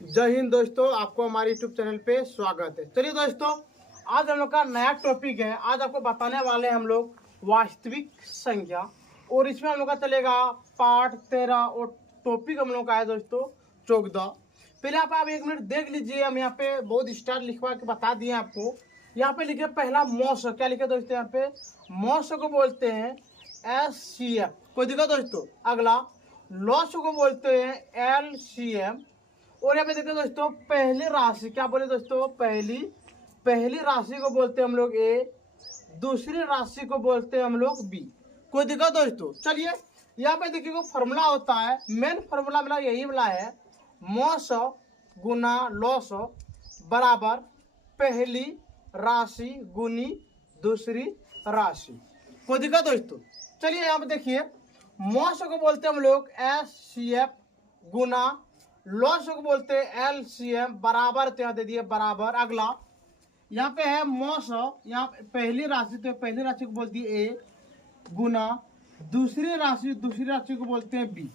जय हिंद दोस्तों, आपको हमारे यूट्यूब चैनल पे स्वागत है। चलिए दोस्तों, आज हम लोग का नया टॉपिक है। आज आपको बताने वाले हैं हम लोग वास्तविक संख्या, और इसमें हम लोग का चलेगा पार्ट 13 और टॉपिक हम लोग का है दोस्तों 14। पहले आप 1 मिनट देख लीजिए। हम यहाँ पे बहुत स्टार लिखवा के बता दिए आपको। यहाँ पे लिखे पहला मौसम, क्या लिखे दोस्तों? यहाँ पे मौसम को बोलते हैं SCF, कोई दिक्कत दोस्तों? अगला लॉस को बोलते हैं LCM। और यहाँ पे देखते हैं दोस्तों पहली राशि, क्या बोले दोस्तों? पहली राशि को बोलते हैं हम लोग A, दूसरी राशि को बोलते हैं हम लोग B। कोई दिक्कत दोस्तों? चलिए यहाँ पे देखिए फॉर्मूला होता है, मेन फॉर्मूला मेरा यही वाला है, मौस गुना लॉस बराबर पहली राशि गुनी दूसरी राशि। कोई दिक्कत दोस्तों? चलिए यहाँ पे देखिए, मौस को बोलते हैं हम लोग SCF गुना लॉस को बोलते हैं LCM बराबर, तो यहाँ दे दिए बराबर। अगला यहाँ पे है मौस, यहाँ पहली राशि, तो पहली राशि को बोलती है A गुना दूसरी राशि को बोलते हैं B।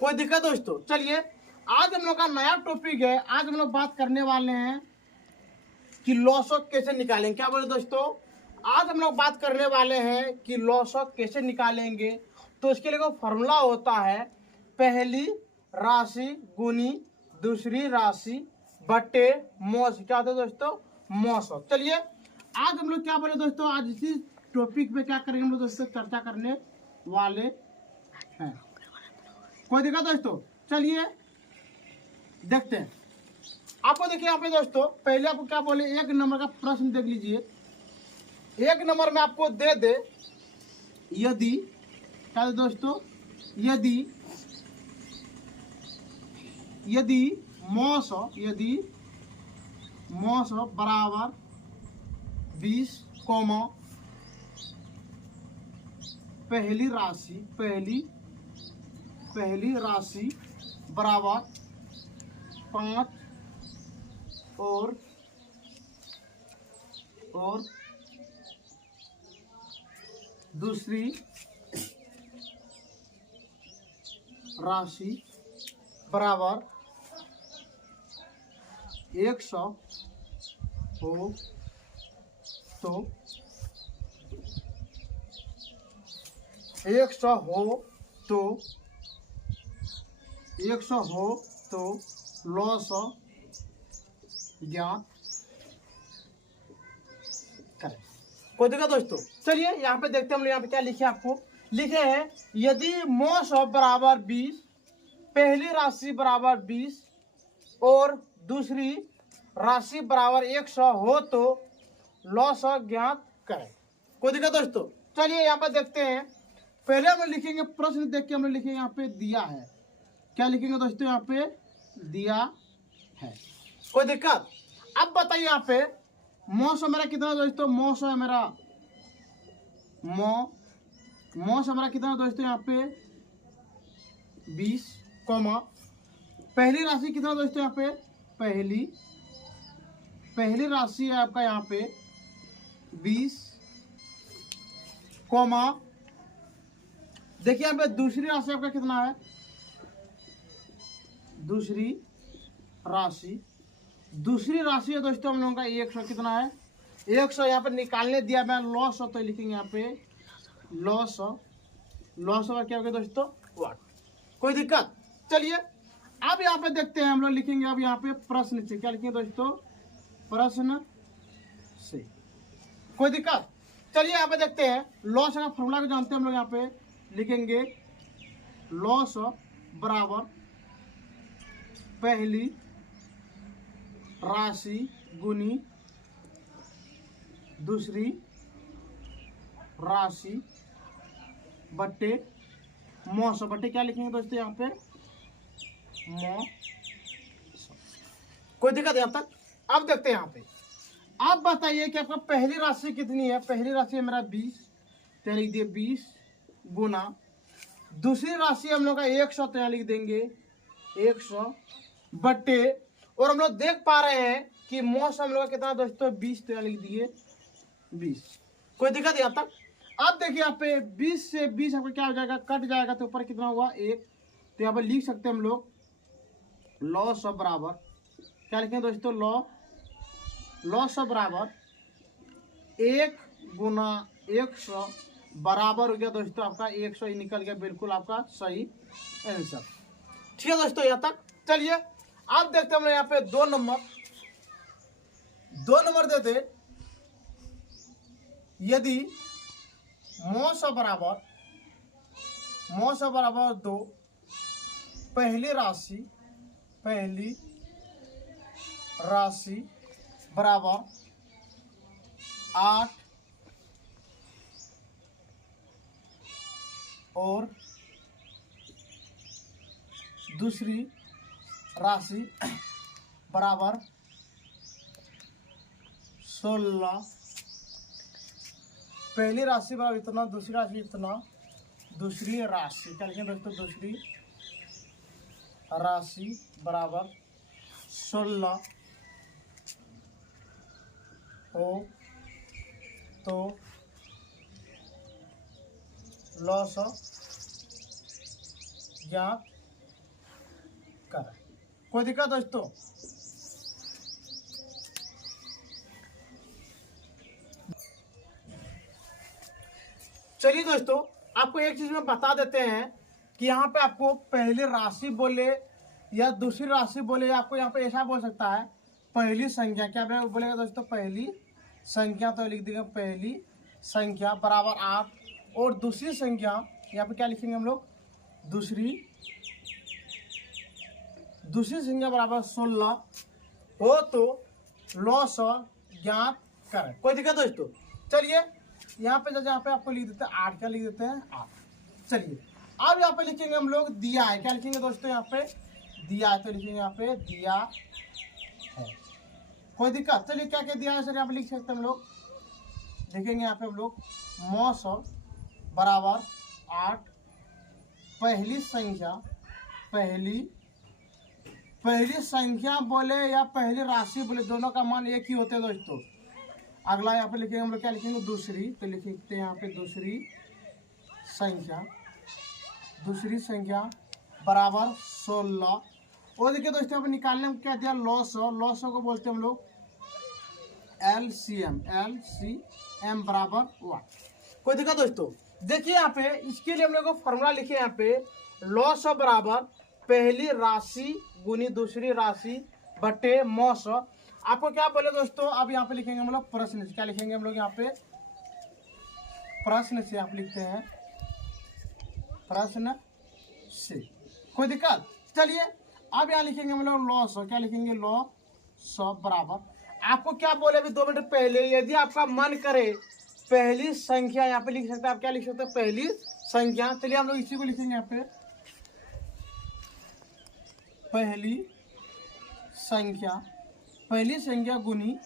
कोई दिक्कत दोस्तों? चलिए आज हम लोग का नया टॉपिक है। आज हम लोग बात करने वाले हैं कि लॉसक कैसे निकालेंगे। क्या बोले दोस्तों? आज हम लोग बात करने वाले हैं कि लॉसक कैसे निकालेंगे। तो इसके लिए फॉर्मूला होता है पहली राशि गुनी दूसरी राशि बटे मौस। क्या होता है दोस्तों? मौसम। चलिए आज हम लोग क्या बोले दोस्तों, आज इसी टॉपिक पे क्या करेंगे हम लोग दोस्तों, चर्चा करने वाले हैं। कोई दिक्कत दोस्तों? चलिए देखते हैं। आपको देखिए यहाँ पे दोस्तों, पहले आपको क्या बोले, 1 नंबर का प्रश्न देख लीजिए। 1 नंबर में आपको दे दे यदि, क्या दोस्तों, यदि मौस बराबर 20, पहली राशि बराबर 5 और दूसरी राशि बराबर 100 हो, तो 100 हो तो लॉस ज्ञात करें। कोई दिक्कत दोस्तों? चलिए यहाँ पे देखते हैं हम लोग। यहाँ पे क्या लिखे, आपको लिखे हैं यदि मौस बराबर 20, पहली राशि बराबर 20 और दूसरी राशि बराबर 100 हो तो लॉस ज्ञात करें। कोई दिक्कत दोस्तों? चलिए यहाँ पर देखते हैं। पहले हम लिखेंगे प्रश्न देख के हम लिखेंगे यहाँ पे दिया है। क्या लिखेंगे दोस्तों? यहाँ पे दिया है। कोई दिक्कत? अब बताइए यहाँ पे मौसम मेरा कितना दोस्तों? मौसम है मेरा मौसम हमारा कितना दोस्तों? यहाँ पे 20, पहली राशि कितना दोस्तों? यहाँ पे पहली राशि है आपका यहाँ पे 20, देखिए यहाँ पे दूसरी राशि आपका कितना है? दूसरी राशि है दोस्तों हम लोगों का 100। कितना है? 100। यहाँ पे निकालने दिया मैं लॉस, तो लिखेंगे यहाँ पे लॉस और क्या हो गया दोस्तों? 1। कोई दिक्कत? चलिए अब यहाँ पे देखते हैं हम लोग लिखेंगे। अब यहाँ पे प्रश्न से क्या लिखेंगे दोस्तों? प्रश्न से। कोई दिक्कत? चलिए यहाँ पे देखते हैं। लॉस का फॉर्मूला को जानते हैं हम लोग। यहाँ पे लिखेंगे लॉस बराबर पहली राशि गुनी दूसरी राशि बट्टे मौस, बट्टे क्या लिखेंगे दोस्तों? यहाँ पे मौस। कोई दिक्कत यहाँ तक? अब देखते हैं यहाँ पे। आप बताइए कि आपका पहली राशि कितनी है? पहली राशि है मेरा 20, तो लिख दिए 20 गुना दूसरी राशि हम लोग का 100, तो यहाँ लिख देंगे 100 बट्टे, और हम लोग देख पा रहे हैं कि मौस हम लोग का कितना दोस्तों? 20, तो यहाँ लिख दिए 20। कोई दिक्कत यहाँ तक? अब देखिए यहाँ पे 20 से 20 आपका क्या हो जाएगा? कट जाएगा, तो ऊपर कितना हुआ? 1। तो यहाँ पर लिख सकते हैं हम लोग लॉ सब बराबर क्या लिखेंगे दोस्तों, लॉ सब बराबर 1 गुना 100 बराबर हो गया दोस्तों आपका 100 ही निकल गया, बिल्कुल आपका सही आंसर। ठीक है दोस्तों यहाँ तक। चलिए आप देखते हैं यहाँ पे 2 नंबर देते, यदि मौ बराबर 2, पहली राशि बराबर 8 और दूसरी राशि बराबर 16, पहली राशि बराबर इतना, दूसरी राशि इतना, दूसरी राशि क्या लिखेंगे दोस्तों, दूसरी राशि बराबर 16 हो तो लॉस ज्ञात करें। कोई दिक्कत दोस्तों? चलिए दोस्तों आपको एक चीज में बता देते हैं कि यहाँ पे आपको पहली राशि बोले या दूसरी राशि बोले, आपको यहाँ पे ऐसा बोल सकता है पहली संख्या, क्या बोलेगा दोस्तों, पहली संख्या, तो लिख देंगे पहली संख्या बराबर 8 और दूसरी संख्या यहाँ पे क्या लिखेंगे हम लोग, दूसरी संख्या बराबर 16 हो तो लॉस ज्ञात करें। कोई दिक्कत दोस्तों? चलिए यहाँ पे जैसे यहाँ पे आपको लिख देते हैं 8, क्या लिख देते हैं 8। चलिए अब यहाँ पे लिखेंगे हम लोग दिया है, क्या लिखेंगे दोस्तों, यहाँ पे दिया है, तो लिखेंगे यहाँ पे दिया है। कोई दिक्कत? चलिए क्या क्या दिया है सर, यहाँ पे लिख सकते हैं हम लोग, लिखेंगे यहाँ पे हम लोग मौसम बराबर 8, पहली संख्या बोले या पहली राशि बोले, दोनों का मान एक ही होते हैं दोस्तों। अगला यहाँ पे लिखेंगे हम लोग, क्या लिखेंगे, दूसरी, तो लिखते हैं यहाँ पे दूसरी संख्या बराबर 16। और देखिए दोस्तों यहाँ पे निकालने में क्या दिया, लॉस को बोलते हैं हम लोग LCM बराबर 1। कोई दिक्कत दोस्तों? देखिए यहाँ पे इसके लिए हम लोग फॉर्मूला लिखे यहाँ पे, लॉस बराबर पहली राशि गुनी दूसरी राशि बटे मौस। आपको क्या बोले दोस्तों, अब यहाँ पे लिखेंगे हम लोग प्रश्न से, क्या लिखेंगे हम लोग यहाँ पे, प्रश्न से आप लिखते हैं प्रश्न से। कोई दिक्कत? चलिए अब यहाँ लिखेंगे हम लोग लॉस, क्या लिखेंगे, लॉस बराबर, आपको क्या बोले अभी 2 मिनट पहले, यदि आपका मन करे पहली संख्या यहाँ पे लिख सकते हैं, आप क्या लिख सकते हैं, पहली संख्या। चलिए हम लोग इसी को लिखेंगे यहाँ पे, पहली संख्या गुनी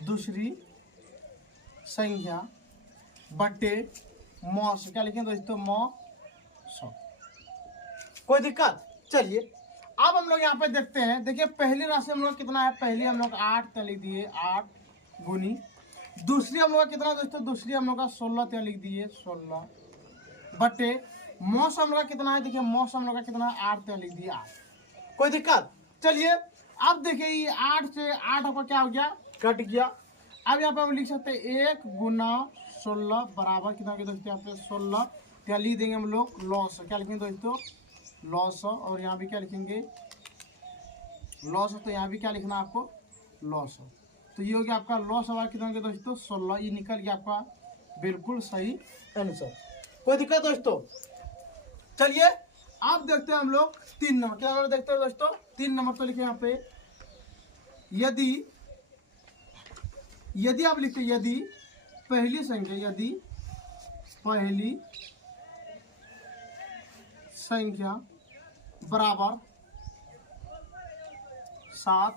दूसरी संख्या बटे मौस, क्या लिखेंगे दोस्तों, मौस। कोई दिक्कत? चलिए अब हम लोग यहाँ पे देखते हैं, देखिए पहली राशि हम लोग कितना है, पहली हम लोग 8 लिख दिए, 8 गुनी दूसरी हम लोग कितना दोस्तों, दूसरी हम लोग का 16 लिख दिए, 16 बटे मौसम हम लोग कितना है, देखिए मौसम हम लोग का कितना है, 8 लिख दिए, 8। कोई दिक्कत? चलिए अब देखिए ये 8 से 8 आपका क्या हो गया, कट गया। अब यहाँ पे हम लिख सकते हैं 1 गुना 16 बराबर कितना हो गया दोस्तों, यहाँ पे 16, क्या लिख देंगे हम लोग, लॉस, क्या लिखेंगे दोस्तों, लॉस। और यहाँ भी क्या लिखेंगे, लॉस, तो यहाँ भी क्या लिखना आपको, लॉस। तो ये हो गया आपका लॉस हमारा कितना हो गया दोस्तों, 16, ये निकल गया आपका बिल्कुल सही आंसर। कोई दिक्कत दोस्तों? चलिए आप देखते हैं हम लोग 3 नंबर, क्या नंबर देखते हैं दोस्तों, 3 नंबर तो लिखे यहाँ पे, यदि आप लिखते, यदि पहली संख्या बराबर 7,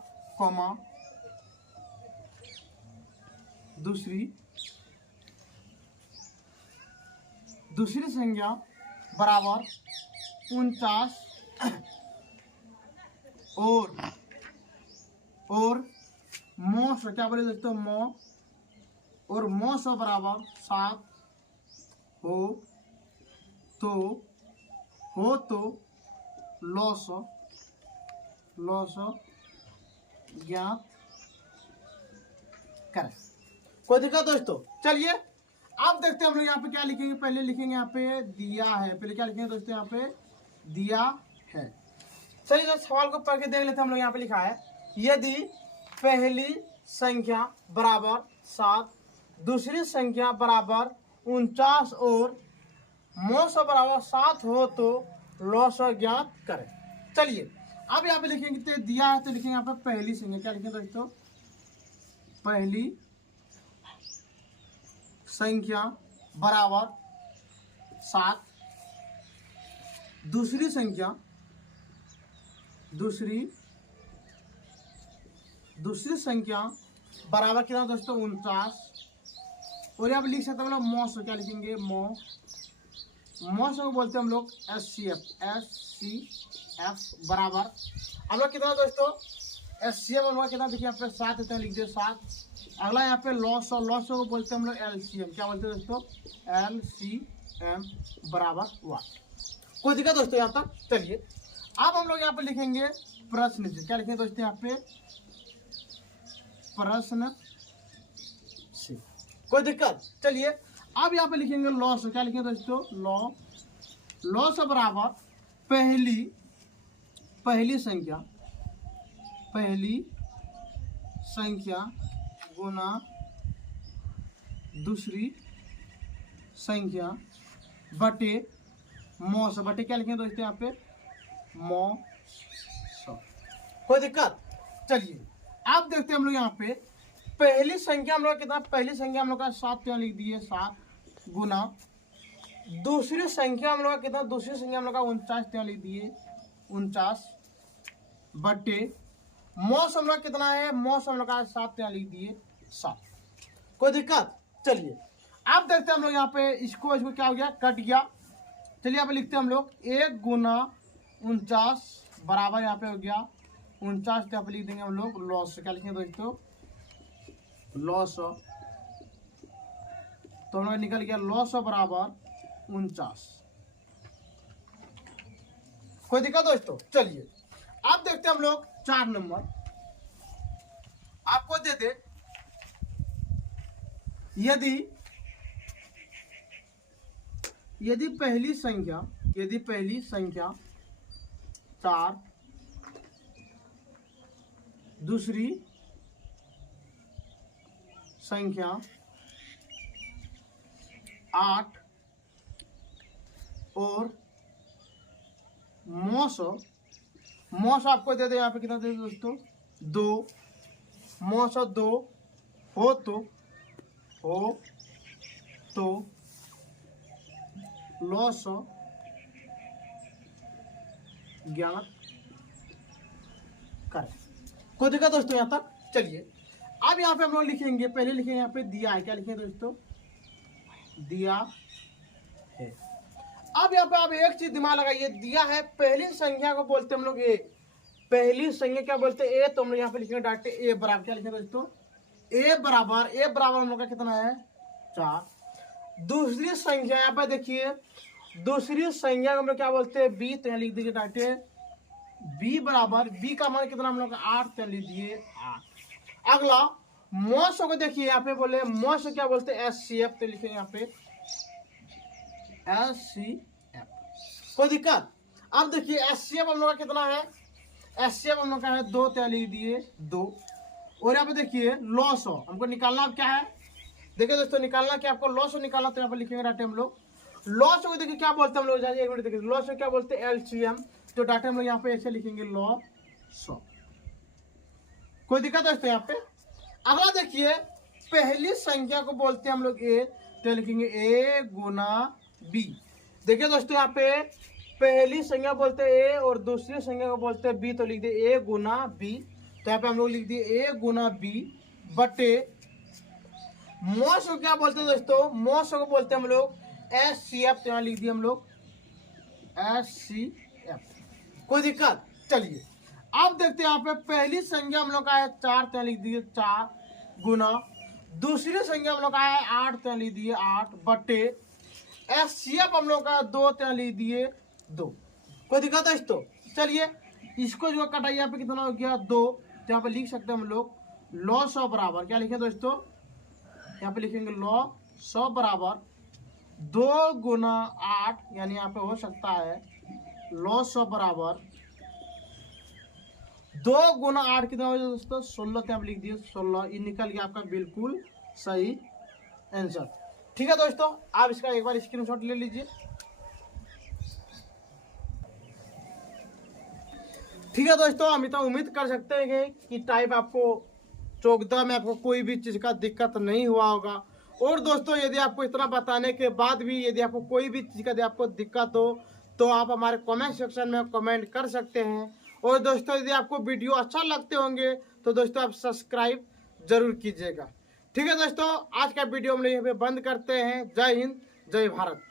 दूसरी संख्या बराबर 49 और मौस, क्या बोले दोस्तों, और मौस बराबर 7 हो तो लॉस ज्ञात करें। कोई दिक्कत दोस्तों? चलिए अब देखते हैं हम लोग यहाँ पे क्या लिखेंगे। पहले लिखेंगे यहाँ पे दिया है। पहले क्या लिखेंगे दोस्तों? यहाँ पे दिया है। चलिए तो सवाल को पढ़ के देख लेते हैं। हम लोग यहाँ पे लिखा है यदि पहली संख्या बराबर 7, दूसरी संख्या बराबर 49 और मौसम बराबर 7 हो तो लॉसो ज्ञात करें। चलिए अब यहाँ पे लिखेंगे तो दिया है तो लिखेंगे यहाँ पे पहली संख्या। क्या लिखेंगे दोस्तों? पहली संख्या बराबर 7, दूसरी संख्या बराबर कितना दोस्तों? 49। और यहाँ पे लिख सकते हैं हम लोग मौसम। क्या लिखेंगे? मौसम को बोलते हैं हम लोग SCF बराबर हम लोग कितना दोस्तों? SCF हम लोग कितना देखिए यहाँ पे 7 इतना लिख दिए 7। अगला यहाँ पे लॉस को बोलते हैं हम लोग LCM। क्या बोलते हैं दोस्तों? LCM बराबर 1। कोई दिक्कत दोस्तों यहाँ तक? चलिए अब हम लोग यहाँ पे लिखेंगे प्रश्न से। क्या लिखेंगे दोस्तों? यहाँ पे प्रश्न से। कोई दिक्कत? चलिए अब यहाँ पे लिखेंगे लॉस। क्या लिखेंगे दोस्तों? लॉस बराबर पहली संख्या गुना दूसरी संख्या बटे मौसम। बटे क्या लिखेंगे दोस्तों? यहाँ पे मौसम। कोई दिक्कत? चलिए अब देखते हैं हम लोग यहाँ पे पहली संख्या हम लोग कितना? पहली संख्या हम लोग का 7 यहाँ लिख दिए 7 गुना दूसरी संख्या हम लोग कितना? दूसरी संख्या हम लोग का 49 यहाँ लिख दिए 49 बटे मौसम हम लोग कितना है? मौसम हम लोग का 7 यहाँ लिख दिए 7। कोई दिक्कत? चलिए अब देखते हैं हम लोग यहाँ पे इसको क्या हो गया? कट गया। चलिए यहाँ पे लिखते हैं हम लोग 1 गुना 49 बराबर यहाँ पे हो गया 49। यहाँ पे लिख देंगे हम लोग लॉस। क्या लिखेंगे दोस्तों? लॉस। तो हम लोग निकल गया लॉस बराबर 49। कोई दिक्कत दोस्तों? चलिए अब देखते हैं हम लोग 4 नंबर। आपको दे दे यदि पहली संख्या 4, दूसरी संख्या 8 और मौस आपको दे दे यहाँ पे कितना दे दोस्तों? 2। मौस 2 हो तो लॉस ज्ञात करें। कोई दिक्कत दोस्तों यहाँ तक? चलिए अब यहाँ पे हम लोग लिखेंगे। पहले लिखेंगे यहाँ पे दिया है। क्या लिखेंगे दोस्तों? दिया है। अब यहाँ पे आप एक चीज दिमाग लगाइए। दिया है पहली संख्या को बोलते हैं हम लोग ए। पहली संख्या क्या बोलते हैं? ए। तो हम लोग यहाँ पे लिखेंगे डायरेक्ट ए बराबर। क्या लिखेंगे दोस्तों? ए बराबर हम लोग का कितना है? 4। दूसरी संख्या यहाँ पे देखिए, दूसरी संख्या को हम लोग क्या बोलते हैं? बी। तो यहाँ लिख दीजिए डायरेक्ट बी बराबर, बी का मान कितना हम लोग 8। तो लिख दिए 8। अगला मौसम को देखिए यहाँ पे बोले मौसम क्या बोलते हैं? SCF। तो लिखे यहाँ पे SCF। कोई दिक्कत? अब देखिए SCF हम लोग का कितना है? SCF हम लोग का है 2। तो लिख दिए 2। और यहाँ पे देखिए लॉस हमको निकालना क्या है? देखिए दोस्तों निकालना क्या आपको? लॉस निकालना। तो यहाँ पे लिखेंगे डाटे हम लोग लॉस को देखिए क्या बोलते हैं हम लोग? एक मिनट देखिए लॉस क्या बोलते हैं? LCM। तो डाटे हम लोग यहाँ पे ऐसे लिखेंगे लॉस। कोई दिक्कत है दोस्तों यहाँ पे? अगला देखिए पहली संख्या को बोलते हैं हम लोग ए। तो लिखेंगे ए गुना बी। देखिए दोस्तों यहाँ पे पहली संख्या बोलते हैं ए और दूसरी संख्या को बोलते हैं बी। तो लिख दिए ए गुना बी। तो यहाँ पे हम लोग लिख दिए ए गुना बी बटे मौस को क्या बोलते हैं दोस्तों? मौस को बोलते हैं हम लोग SCF। तो यहाँ लिख दिए हम लोग SCF। कोई दिक्कत? चलिए अब देखते हैं यहाँ पे पहली संख्या हम लोग का है 4। तो लिख दिए 4 गुना दूसरी संख्या हम लोग का है 8। तो लिख दिए 8 बटे SCF हम लोग का 2। तो लिख दिए 2। कोई दिक्कत है दोस्तों? चलिए इसको जो कटाई यहाँ पे कितना हो गया 2, तो यहाँ पे लिख सकते हैं हम लोग लॉ 100 बराबर क्या लिखें दोस्तों, यहाँ पे लिखेंगे लॉ 100 बराबर 2 गुना 8, यानी यहाँ पे हो सकता है लॉ 100 बराबर 2 गुना 8 कितना हो जाए दोस्तों 16, तो यहाँ पे लिख दिए 16। ये निकल गया आपका बिल्कुल सही आंसर। ठीक है दोस्तों, आप इसका एक बार स्क्रीनशॉट ले लीजिए। ठीक है दोस्तों, हम इतना उम्मीद कर सकते हैं कि टाइप आपको चौकदा में आपको कोई भी चीज़ का दिक्कत नहीं हुआ होगा। और दोस्तों यदि आपको इतना बताने के बाद भी यदि आपको कोई भी चीज़ का यदि आपको दिक्कत हो तो आप हमारे कमेंट सेक्शन में कमेंट कर सकते हैं। और दोस्तों यदि आपको वीडियो अच्छा लगते होंगे तो दोस्तों आप सब्सक्राइब जरूर कीजिएगा। ठीक है दोस्तों, आज का वीडियो हम लोग यहाँ पे बंद करते हैं। जय हिंद, जय भारत।